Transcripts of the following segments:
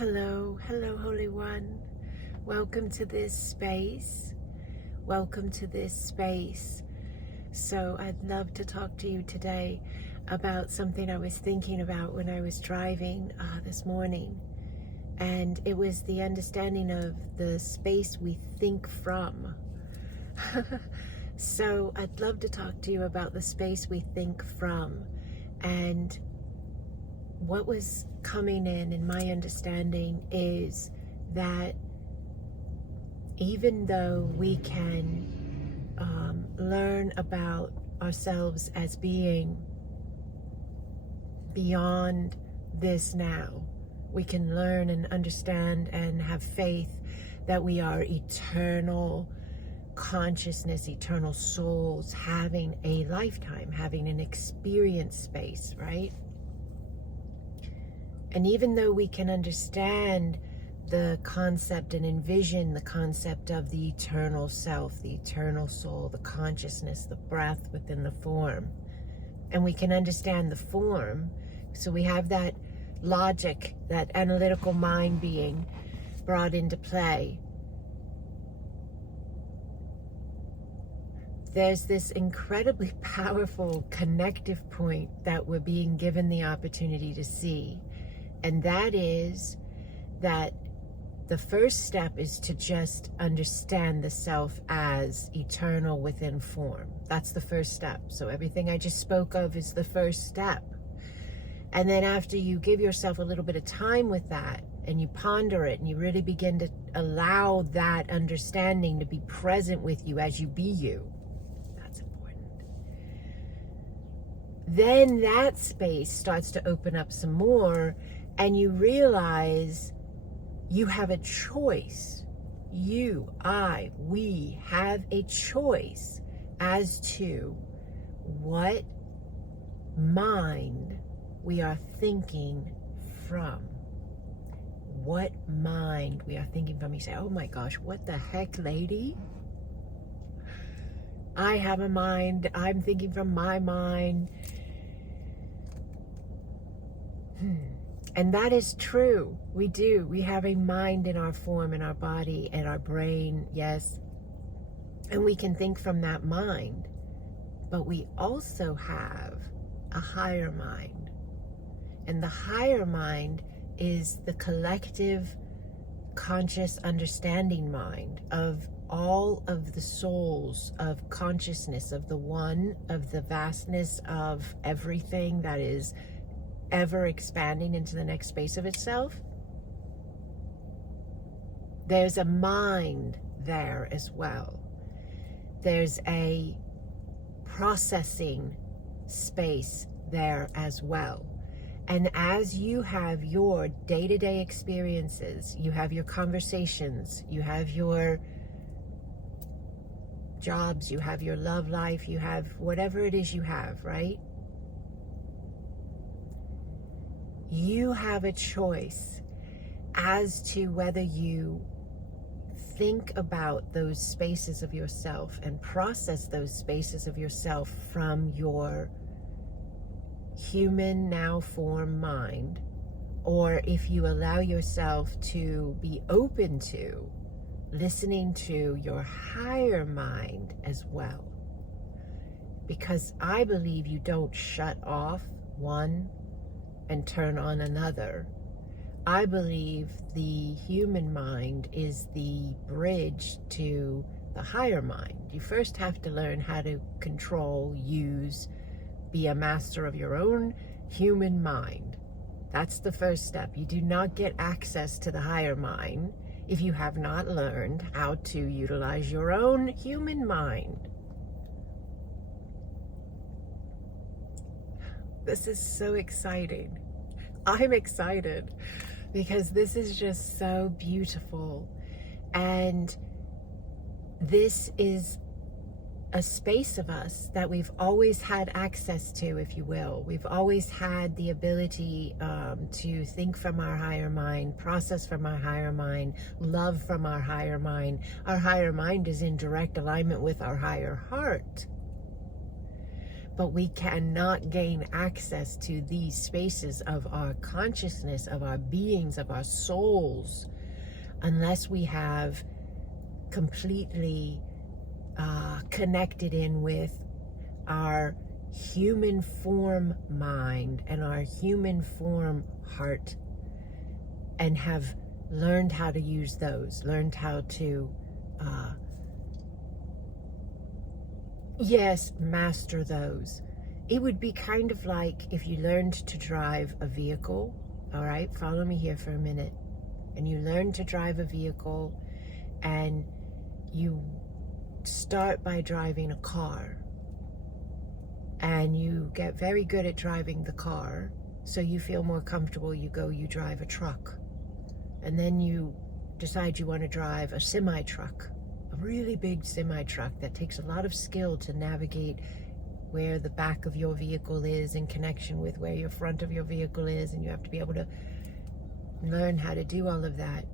Hello, hello, Holy One. Welcome to this space. Welcome to this space. So I'd love to talk to you today about something I was thinking about when I was driving this morning. And it was the understanding of the space we think from. So I'd love to talk to you about the space we think from. And what was coming in my understanding is that even though we can learn about ourselves as being beyond this now, we can learn and understand and have faith that we are eternal consciousness, eternal souls having a lifetime, having an experience space, right? And even though we can understand the concept and envision the concept of the eternal self, the eternal soul, the consciousness, the breath within the form, and we can understand the form, so we have that logic, that analytical mind being brought into play, there's this incredibly powerful connective point that we're being given the opportunity to see. And that is that the first step is to just understand the self as eternal within form. That's the first step. So everything I just spoke of is the first step. And then after you give yourself a little bit of time with that and you ponder it and you really begin to allow that understanding to be present with you as you be you, that's important. Then that space starts to open up some more. And you realize you have a choice. You, I, we have a choice as to what mind we are thinking from. What mind we are thinking from. You say, oh my gosh, what the heck, lady? I have a mind. I'm thinking from my mind. And that is true. We do. We have a mind in our form, in our body, and our brain, yes. And we can think from that mind. But we also have a higher mind. And the higher mind is the collective, conscious, understanding mind of all of the souls of consciousness, of the one, of the vastness of everything that is ever expanding into the next space of itself. There's a mind there as well. There's a processing space there as well. And as you have your day-to-day experiences, you have your conversations, you have your jobs, you have your love life, you have whatever it is you have, right? You have a choice as to whether you think about those spaces of yourself and process those spaces of yourself from your human now form mind, or if you allow yourself to be open to listening to your higher mind as well. Because I believe you don't shut off one and turn on another. I believe the human mind is the bridge to the higher mind. You first have to learn how to control, use, be a master of your own human mind. That's the first step. You do not get access to the higher mind if you have not learned how to utilize your own human mind. This is so exciting. I'm excited because this is just so beautiful. And this is a space of us that we've always had access to, if you will. We've always had the ability to think from our higher mind, process from our higher mind, love from our higher mind. Our higher mind is in direct alignment with our higher heart. But we cannot gain access to these spaces of our consciousness, of our beings, of our souls, unless we have completely connected in with our human form mind and our human form heart, and have learned how to use those, learned how to master those. It would be kind of like if you learned to drive a vehicle. All right, follow me here for a minute. And you learn to drive a vehicle, and you start by driving a car, and you get very good at driving the car, so you feel more comfortable. You drive a truck, and then you decide you want to drive a semi-truck, a really big semi-truck that takes a lot of skill to navigate where the back of your vehicle is in connection with where your front of your vehicle is, and you have to be able to learn how to do all of that.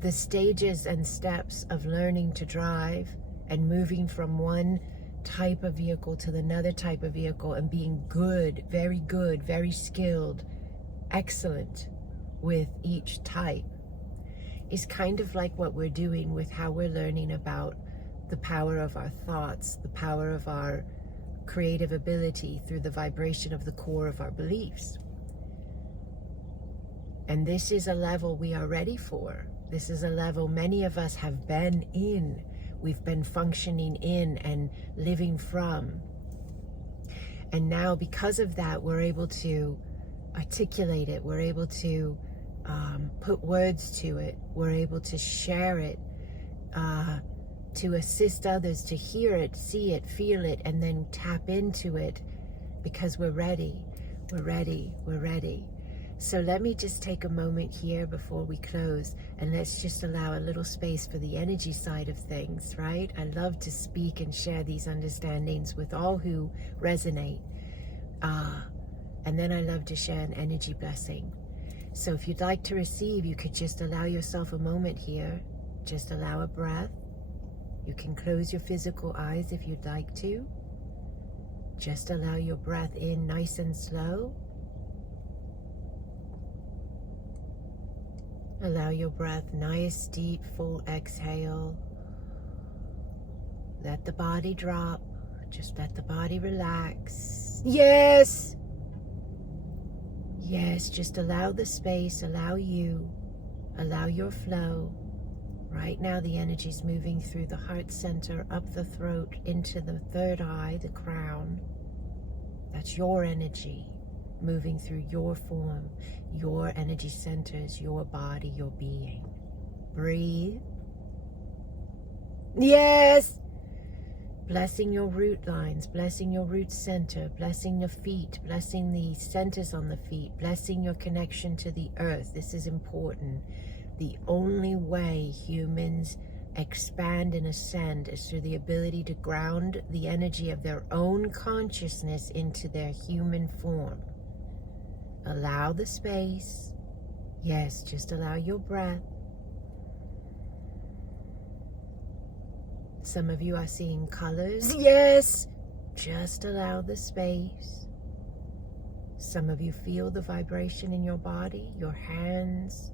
The stages and steps of learning to drive and moving from one type of vehicle to another type of vehicle and being good, very skilled, excellent with each type is kind of like what we're doing with how we're learning about the power of our thoughts, the power of our creative ability through the vibration of the core of our beliefs. And this is a level we are ready for. This is a level many of us have been in. We've been functioning in and living from. And now, because of that, we're able to articulate it. We're able to put words to it. We're able to share it, to assist others to hear it, see it, feel it, and then tap into it, because we're ready. We're ready. We're ready. So let me just take a moment here before we close, and let's just allow a little space for the energy side of things, right? I love to speak and share these understandings with all who resonate. And then I love to share an energy blessing. So if you'd like to receive, you could just allow yourself a moment here. Just allow a breath. You can close your physical eyes if you'd like to. Just allow your breath in nice and slow. Allow your breath, nice, deep, full exhale. Let the body drop. Just let the body relax. Yes! Yes, just allow the space, allow you, allow your flow. Right now the energy is moving through the heart center, up the throat, into the third eye, the crown. That's your energy moving through your form, your energy centers, your body, your being. Breathe. Yes! Blessing your root lines, blessing your root center, blessing the feet, blessing the centers on the feet, blessing your connection to the earth. This is important. The only way humans expand and ascend is through the ability to ground the energy of their own consciousness into their human form. Allow the space. Yes, just allow your breath. Some of you are seeing colors. Yes, just allow the space. Some of you feel the vibration in your body, your hands.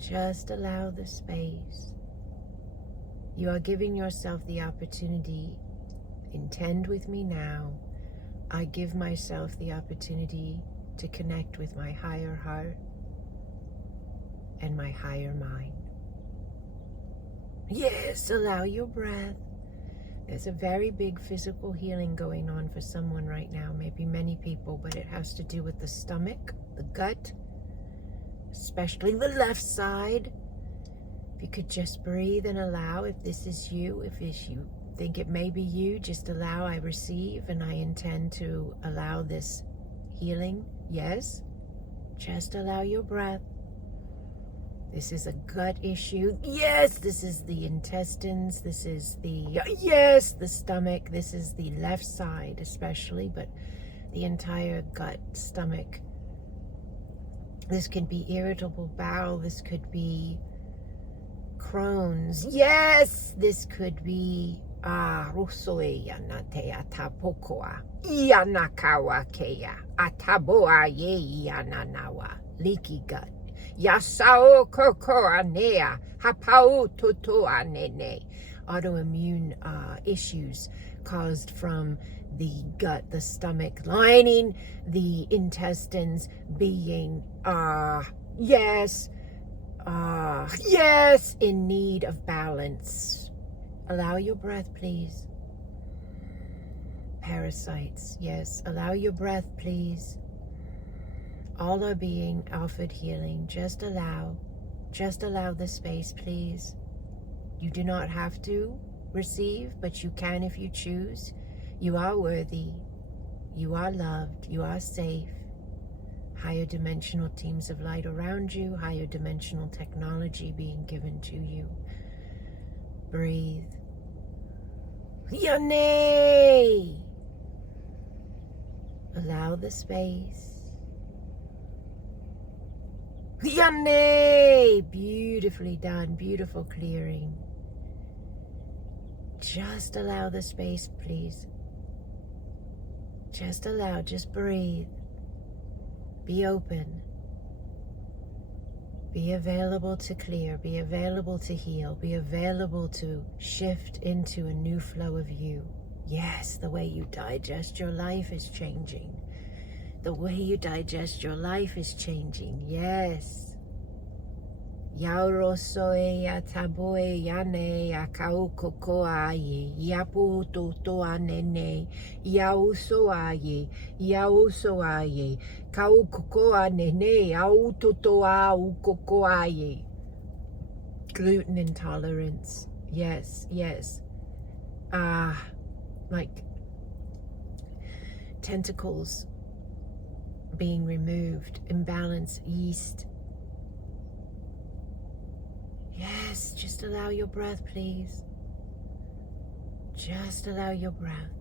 Just allow the space. You are giving yourself the opportunity. Intend with me now. I give myself the opportunity to connect with my higher heart and my higher mind. Yes, allow your breath. There's a very big physical healing going on for someone right now, maybe many people, but it has to do with the stomach, the gut, especially the left side. If you could just breathe and allow, if this is you, if you think it may be you, just allow. I receive and I intend to allow this healing. Yes, just allow your breath. This is a gut issue. Yes, this is the intestines. This is the, yes, the stomach. This is the left side especially, but the entire gut, stomach. This could be irritable bowel. This could be Crohn's. Yes, this could be Rusoeya natea tapokoa. Ianakawa kea. Ataboa ye iananawa. Leaky gut. Yasao kokoa nea. Hapau totoa nene. Autoimmune issues caused from the gut, the stomach lining, the intestines being, yes, in need of balance. Allow your breath, please. Parasites, yes, allow your breath, please. All are being offered healing. Just allow the space, please. You do not have to receive, but you can if you choose. You are worthy. You are loved. You are safe. Higher dimensional teams of light around you. Higher dimensional technology being given to you. Breathe. Yane! Allow the space. Yane! Beautifully done. Beautiful clearing. Just allow the space, please. Just allow, just breathe. Be open. Be available to clear. Be available to heal. Be available to shift into a new flow of you. Yes, the way you digest your life is changing. The way you digest your life is changing. Yes. Yauro soe ya taboe yane ya kauko koaye yapu totoa nene yau soaye kauko koa nene yau totoa ukokoaye. Gluten intolerance. Yes. Like tentacles being removed, imbalance, yeast. Yes, just allow your breath, please. Just allow your breath.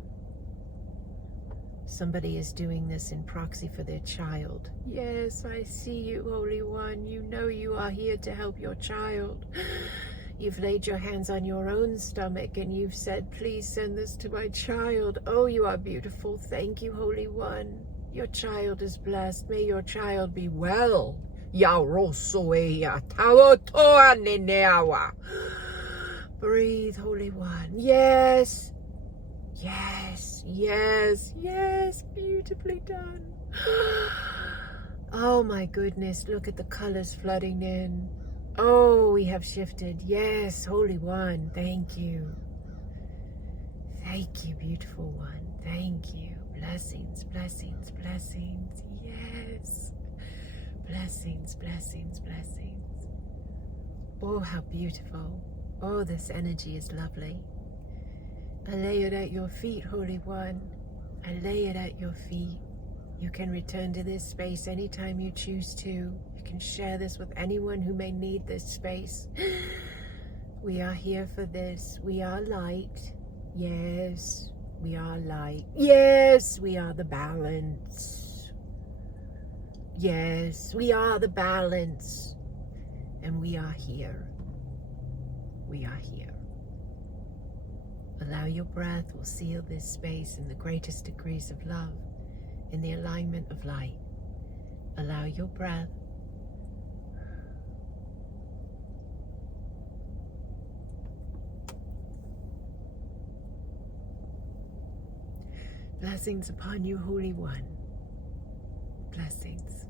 Somebody is doing this in proxy for their child. Yes, I see you, Holy One. You know you are here to help your child. You've laid your hands on your own stomach and you've said, please send this to my child. Oh, you are beautiful. Thank you, Holy One. Your child is blessed. May your child be well. Breathe, Holy One. Yes. Beautifully done. Oh my goodness, look at the colors flooding in. Oh, we have shifted. Yes, Holy One, thank you. Thank you, beautiful one. Thank you. Blessings. Yes. Blessings. Oh, how beautiful. Oh, this energy is lovely. I lay it at your feet, Holy One. I lay it at your feet. You can return to this space anytime you choose to. You can share this with anyone who may need this space. We are here for this. We are light. Yes, we are light. Yes, we are the balance. Yes, we are the balance. And we are here. We are here. Allow your breath will seal this space in the greatest degrees of love, in the alignment of light. Allow your breath. Blessings upon you, Holy One. Blessings.